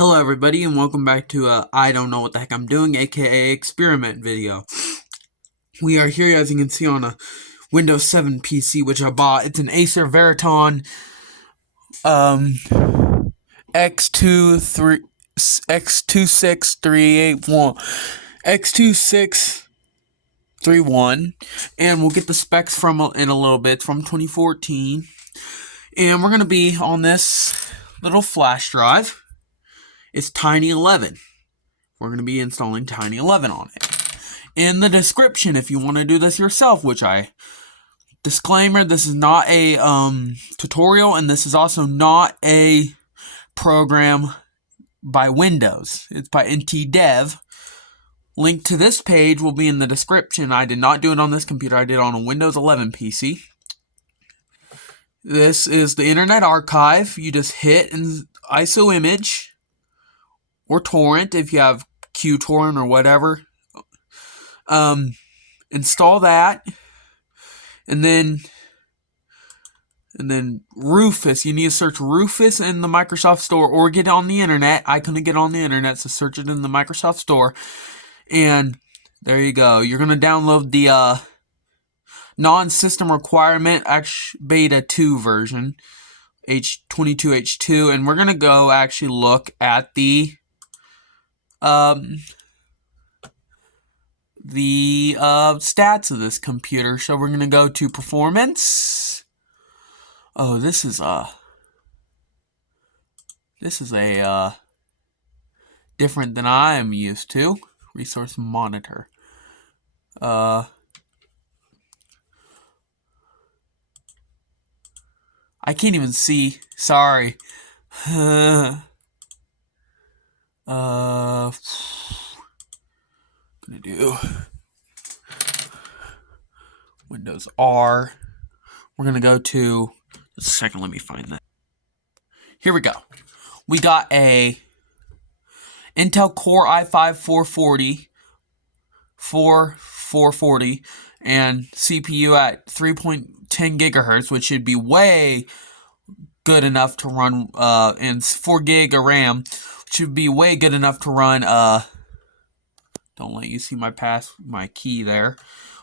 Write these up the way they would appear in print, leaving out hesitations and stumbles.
Hello everybody and welcome back to I don't know what the heck I'm doing, aka experiment video. We are here as you can see on a Windows 7 PC which I bought. It's an Acer Veriton X26381 and we'll get the specs from in a little bit. It's from 2014 and we're gonna be on this little flash drive. It's Tiny11. We're going to be installing Tiny11 on it. In the description, if you want to do this yourself, disclaimer, this is not a tutorial, and this is also not a program by Windows. It's by NTDev. Link to this page will be in the description. I did not do it on this computer. I did it on a Windows 11 PC. This is the Internet Archive. You just hit an ISO image or torrent if you have QTorrent or whatever. Install that, and then Rufus. You need to search Rufus in the Microsoft Store or get it on the internet. I couldn't get on the internet, so search it in the Microsoft Store, and there you go. You're gonna download the non-system requirement beta 2 version, H22H2, and we're gonna go actually look at the stats of this computer. So we're gonna go to performance. Oh, this is a different than I am used to. Resource monitor. I can't even see. Sorry. Gonna do Windows R. We're gonna go to, just a second, let me find that. Here we go. We got a Intel Core i5 440 and CPU at 3.10 gigahertz, which should be way good enough to run and 4 gig of RAM, which should be way good enough to run don't let you see my key there,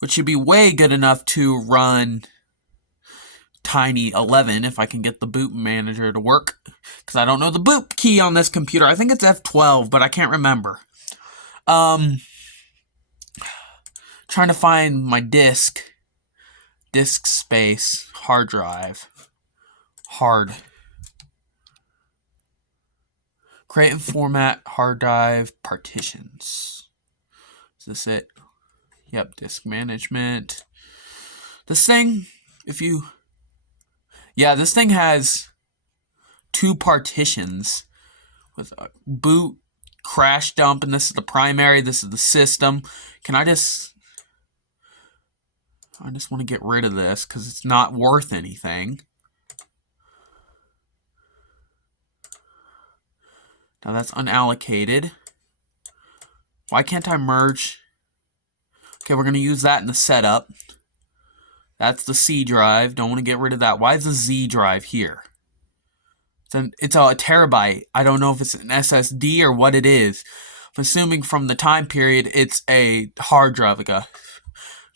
which should be way good enough to run Tiny11 if I can get the boot manager to work, because I don't know the boot key on this computer. I think it's F12, but I can't remember. Trying to find my disk space, hard drive, create and format hard drive partitions. Is this it? Yep, disk management. This thing, this thing has 2 partitions with a boot, crash dump, and this is the primary, this is the system. I just want to get rid of this because it's not worth anything. Now that's unallocated. Why can't I merge? Okay, we're going to use that in the setup. That's the C drive. Don't want to get rid of that. Why is the Z drive here? It's a terabyte. I don't know if it's an SSD or what it is. I'm assuming from the time period it's a hard drive, like a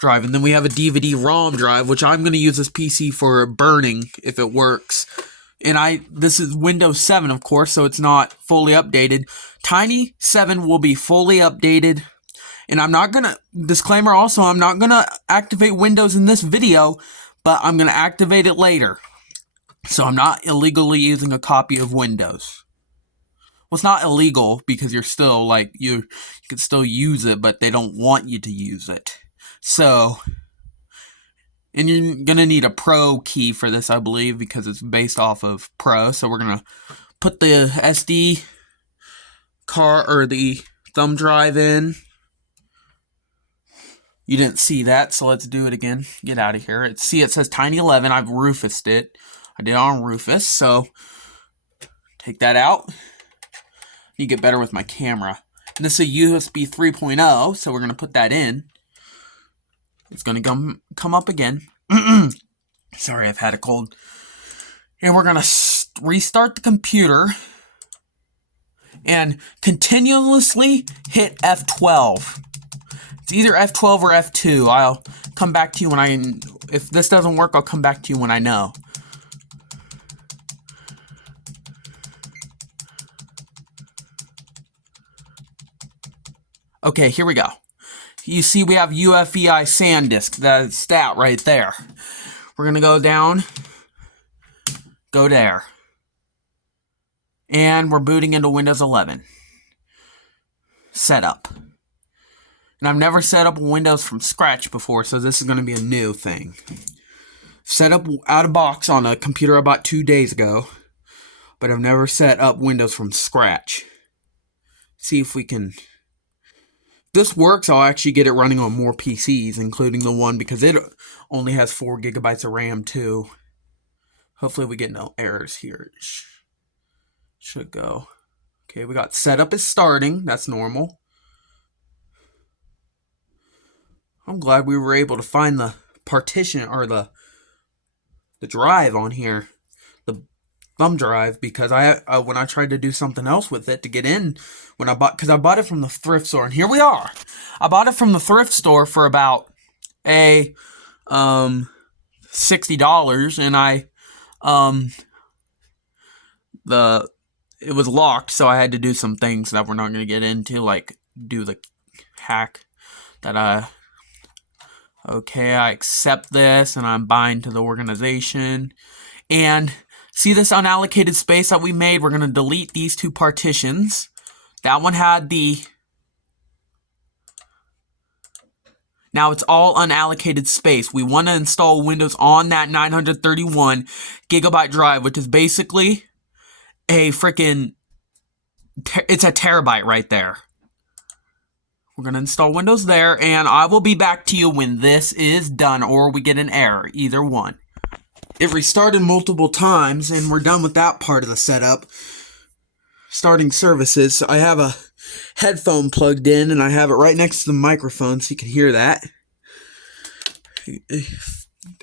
drive. And then we have a DVD-ROM drive, which I'm going to use this PC for burning if it works. And this is Windows 7, of course, so it's not fully updated. Tiny 7 will be fully updated. And I'm not gonna, disclaimer also, I'm not gonna activate Windows in this video, but I'm gonna activate it later. So I'm not illegally using a copy of Windows. Well, it's not illegal because you're still, you can still use it, but they don't want you to use it. So, and you're going to need a Pro key for this, I believe, because it's based off of Pro. So we're going to put the SD card or the thumb drive in. You didn't see that, so let's do it again. Get out of here. It says Tiny11. I've Rufused it. I did it on Rufus, so take that out. You get better with my camera. And this is a USB 3.0, so we're going to put that in. It's going to come up again. Sorry, I've had a cold. And we're going to restart the computer. and continuously hit F12. It's either F12 or F2. I'll come back to you when if this doesn't work, I'll come back to you when I know. Okay, here we go. You see we have UFEI SanDisk, that stat right there. We're going to go down, go there. And we're booting into Windows 11. Setup. And I've never set up Windows from scratch before, so this is going to be a new thing. Set up out of box on a computer I bought 2 days ago, but I've never set up Windows from scratch. See if we can... If this works, I'll actually get it running on more PCs, including the one, because it only has 4 gigabytes of RAM too. Hopefully we get no errors here. Should go. Okay, we got setup is starting. That's normal. I'm glad we were able to find the partition or the drive on here, the thumb drive, because when I tried to do something else with it to get in, because I bought it from the thrift store, and here we are. I bought it from the thrift store for about $60, and it was locked, so I had to do some things that we're not going to get into, like do the hack that okay, I accept this, and I'm bind to the organization. And see this unallocated space that we made? We're going to delete these 2 partitions. That one had the... Now it's all unallocated space. We want to install Windows on that 931 gigabyte drive, which is basically a freaking... It's a terabyte right there. We're going to install Windows there, and I will be back to you when this is done, or we get an error, either one. It restarted multiple times, and we're done with that part of the setup. Starting services. I have a headphone plugged in, and I have it right next to the microphone, so you can hear that.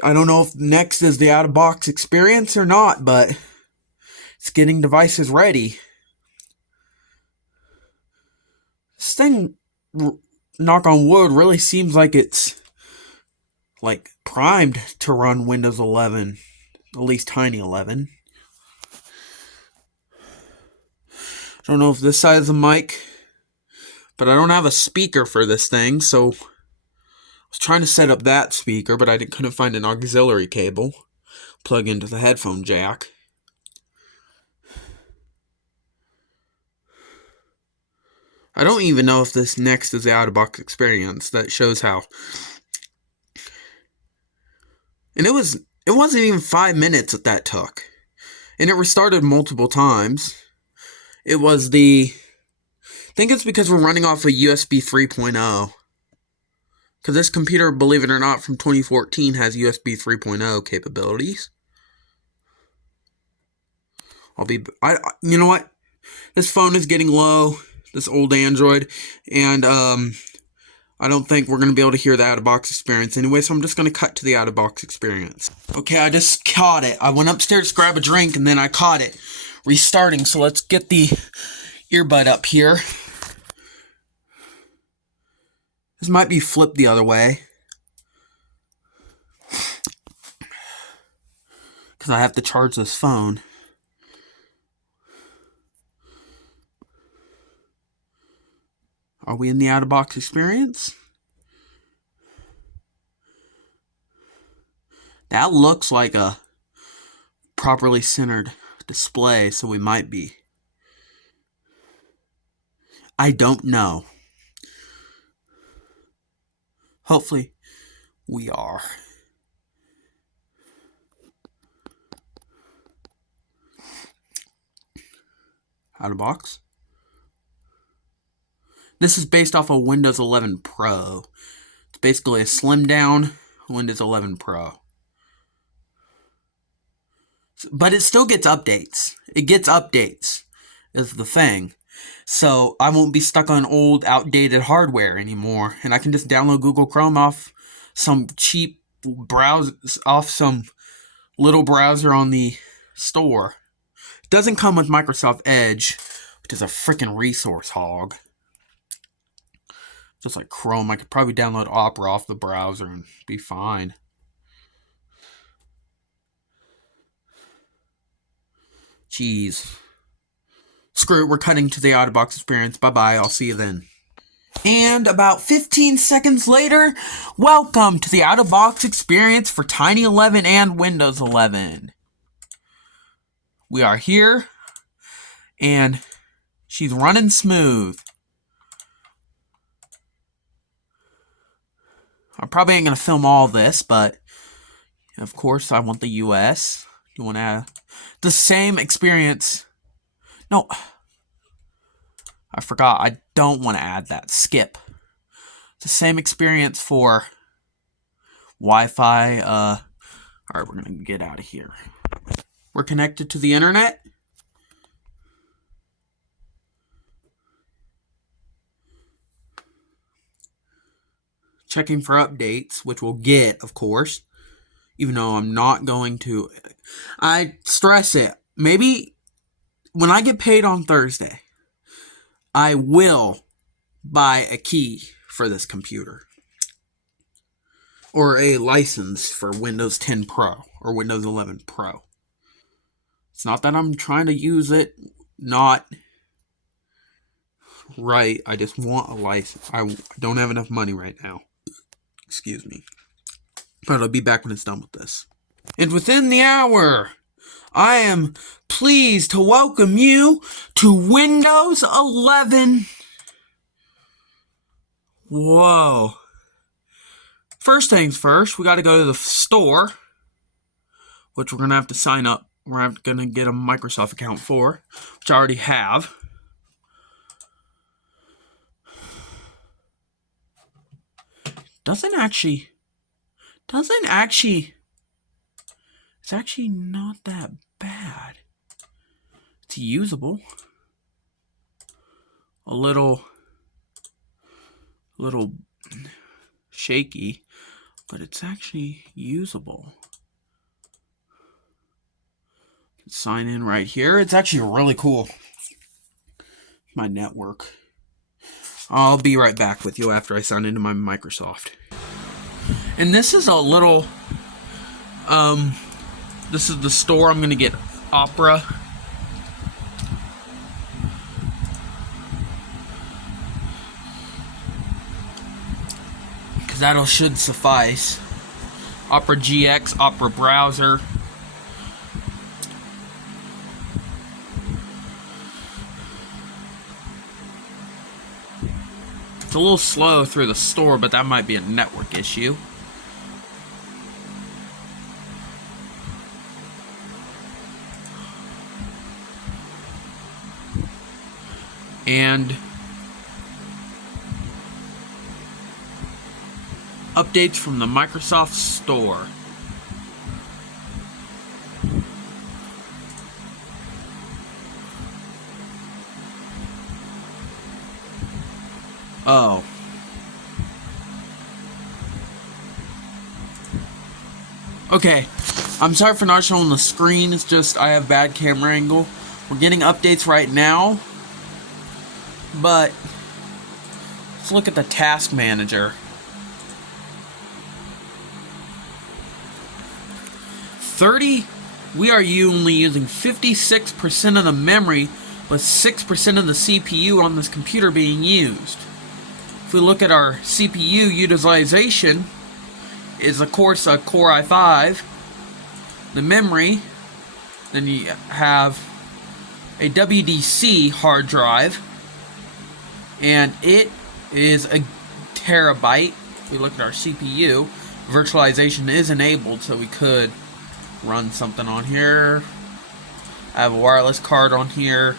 I don't know if next is the out-of-box experience or not, but it's getting devices ready. This thing... knock on wood, really seems like it's like primed to run Windows 11, at least Tiny 11. I don't know if this side of the mic, but I don't have a speaker for this thing, so I was trying to set up that speaker, but I couldn't find an auxiliary cable plug into the headphone jack. I don't even know if this next is the out-of-box experience. That shows how. And it wasn't even 5 minutes that took. And it restarted multiple times. It was I think it's because we're running off a USB 3.0. Because this computer, believe it or not, from 2014 has USB 3.0 capabilities. You know what? This phone is getting low. This old Android, and I don't think we're going to be able to hear the out-of-box experience anyway, so I'm just going to cut to the out-of-box experience. Okay, I just caught it. I went upstairs to grab a drink, and then I caught it restarting, so let's get the earbud up here. This might be flipped the other way, because I have to charge this phone. Are we in the out-of-box experience? That looks like a properly centered display, so we might be. I don't know. Hopefully, we are. Out-of-box. This is based off of Windows 11 Pro. It's basically a slimmed down Windows 11 Pro. But it still gets updates. It gets updates, is the thing. So I won't be stuck on old, outdated hardware anymore. And I can just download Google Chrome off some cheap browser, off some little browser on the store. It doesn't come with Microsoft Edge, which is a freaking resource hog. Just like Chrome, I could probably download Opera off the browser and be fine. Jeez. Screw it, we're cutting to the out-of-box experience. Bye-bye, I'll see you then. And about 15 seconds later, welcome to the out-of-box experience for Tiny11 and Windows 11. We are here, and she's running smooth. I probably ain't going to film all this, but of course I want the US. You want to have the same experience. No, I forgot. I don't want to add that. Skip. It's the same experience for Wi-Fi. Alright, we're going to get out of here. We're connected to the internet. Checking for updates, which we'll get, of course. Even though I'm not going to. I stress it. Maybe when I get paid on Thursday, I will buy a key for this computer. Or a license for Windows 10 Pro or Windows 11 Pro. It's not that I'm trying to use it. Not right. I just want a license. I don't have enough money right now. Excuse me. But I'll be back when it's done with this. And within the hour, I am pleased to welcome you to Windows 11. Whoa. First things first, we got to go to the store, which we're going to have to sign up. We're going to get a Microsoft account for, which I already have. It's actually not that bad. It's usable. A little shaky, but it's actually usable. Sign in right here. It's actually really cool. My network. I'll be right back with you after I sign into my Microsoft. And this is a little, this is the store I'm going to get Opera. Because that'll should suffice. Opera GX, Opera Browser. It's a little slow through the store, but that might be a network issue. And updates from the Microsoft Store. Oh. Okay. I'm sorry for not showing the screen. It's just I have bad camera angle. We're getting updates right now. But let's look at the task manager. 30, we are only using 56% of the memory, with 6% of the CPU on this computer being used. If we look at our CPU utilization, is of course a Core i5. The memory, then you have a WDC hard drive, and it is a terabyte. If we look at our CPU, virtualization is enabled, so we could run something on here. I have a wireless card on here,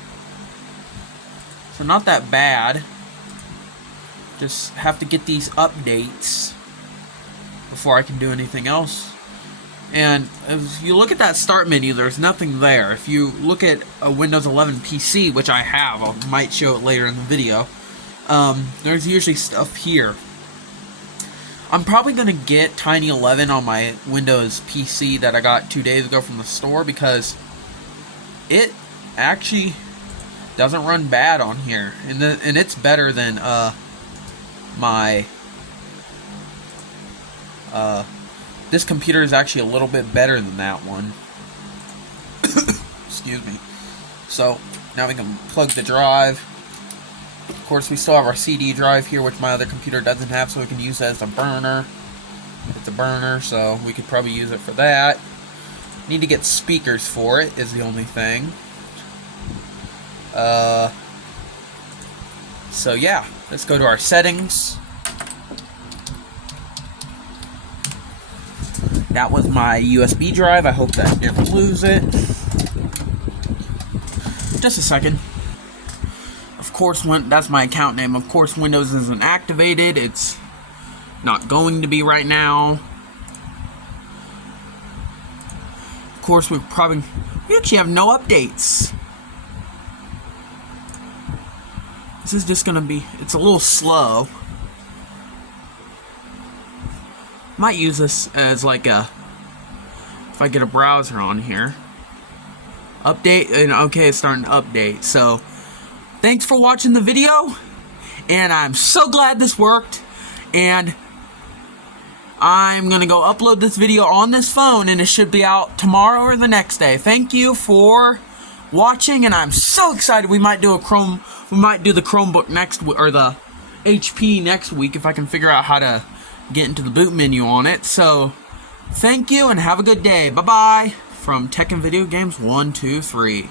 so not that bad. Just have to get these updates before I can do anything else. And if you look at that start menu, there's nothing there. If you look at a Windows 11 PC, which I have, I might show it later in the video, there's usually stuff here. I'm probably going to get Tiny11 on my Windows PC that I got 2 days ago from the store, because it actually Doesn't run bad on here, and it's better than my this computer is actually a little bit better than that one. Excuse me. So now we can plug the drive. Of course, we still have our CD drive here, which my other computer doesn't have, so we can use it as a burner. It's a burner, so we could probably use it for that. Need to get speakers for it, is the only thing. So yeah, let's go to our settings. That was my USB drive. I hope that I never lose it. Just a second. Of course, that's my account name. Of course, Windows isn't activated. It's not going to be right now. Of course, we actually have no updates. This is just gonna be, it's a little slow. Might use this as like if I get a browser on here. Update, and okay, it's starting to update. So, thanks for watching the video, and I'm so glad this worked, and I'm gonna go upload this video on this phone, and it should be out tomorrow or the next day. Thank you for watching, and I'm so excited. We might do the Chromebook next week, or the HP next week, if I can figure out how to get into the boot menu on it. So, thank you, and have a good day. Bye-bye. From Tech and Video Games 1, 2, 3.